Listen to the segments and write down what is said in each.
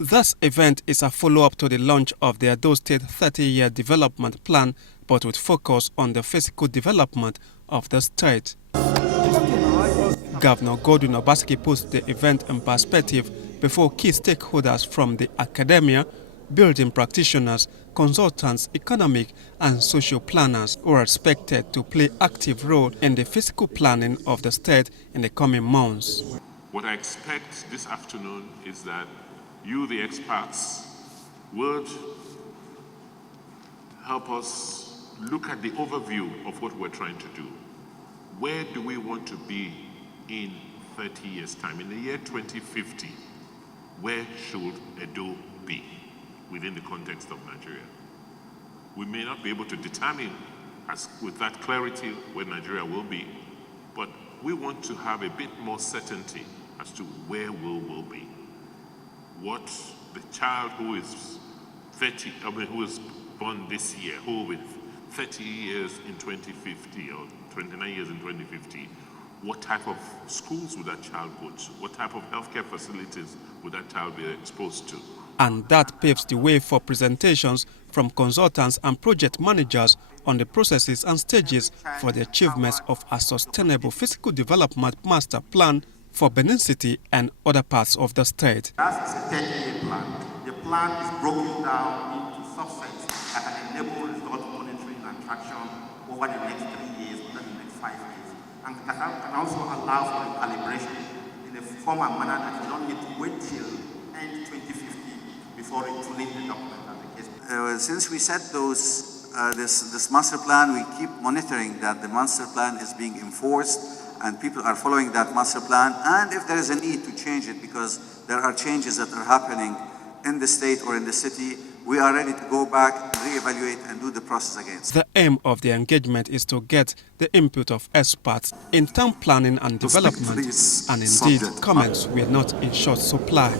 This event is a follow-up to the launch of the Edo State 30-year development plan, but with focus on the physical development of the state. Governor Godwin Obaseki puts the event in perspective before key stakeholders from the academia, building practitioners, consultants, economic and social planners who are expected to play active role in the physical planning of the state in the coming months. What I expect this afternoon is that you, the experts, would help us look at the overview of what we're trying to do. Where do we want to be in 30 years' time? In the year 2050, where should Edo be within the context of Nigeria? We may not be able to determine with that clarity where Nigeria will be, but we want to have a bit more certainty as to where we will be. What the child who is who is born this year, who with 30 years in 2050 or 29 years in 2050, what type of schools would that child go to? What type of healthcare facilities would that child be exposed to? And that paves the way for presentations from consultants and project managers on the processes and stages for the achievements of a sustainable physical development master plan for Benin City and other parts of the state. That's a 30-year plan. The plan is broken down into subsets that can enable result monitoring and traction over the next 3 years, over the next 5 years, and can also allow for calibration in a form and manner that you don't need to wait till end 2050 before retooling the document as the case. Since we set this master plan, we keep monitoring that the master plan is being enforced and people are following that master plan, and if there is a need to change it because there are changes that are happening in the state or in the city, we are ready to go back, reevaluate and do the process again. The aim of the engagement is to get the input of experts in town planning and development, and indeed comments were not in short supply.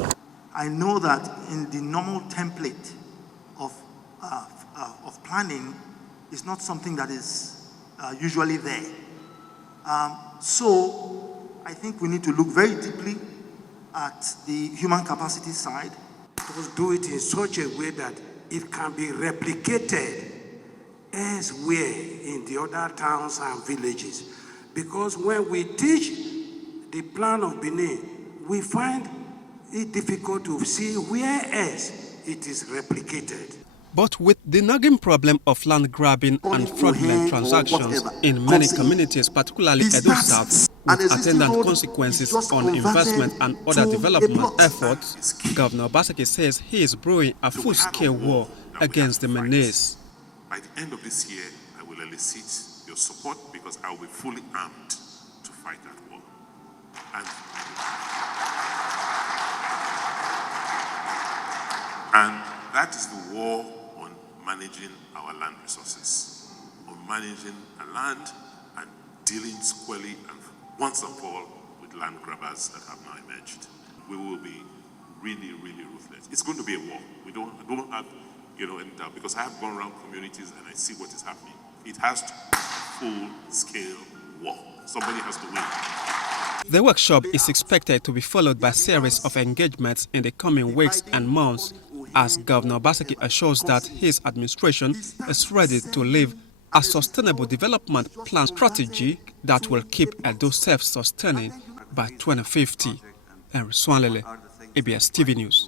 I know that in the normal template of planning is not something that is usually there. So I think we need to look very deeply at the human capacity side. Because do it in such a way that it can be replicated elsewhere in the other towns and villages. Because when we teach the plan of Benin, we find it difficult to see where else it is replicated. But with the nagging problem of land grabbing and fraudulent transactions in many communities, particularly Edo South, with attendant consequences on investment and other development efforts, Governor Obaseki says he is brewing a full-scale war against the menace. By the end of this year, I will elicit your support because I will be fully armed to fight that war. And that is the war on managing our land resources, on managing a land and dealing squarely and once and for all with land grabbers that have now emerged. We will be really, really ruthless. It's going to be a war. I don't have, any doubt, because I have gone around communities and I see what is happening. It has to be a full-scale war. Somebody has to win. The workshop is expected to be followed by a series of engagements in the coming weeks and months, as Governor Obaseki assures that his administration is ready to leave a sustainable development plan strategy that will keep Edo self-sustaining by 2050. Henry Swanlele, ABS TV News.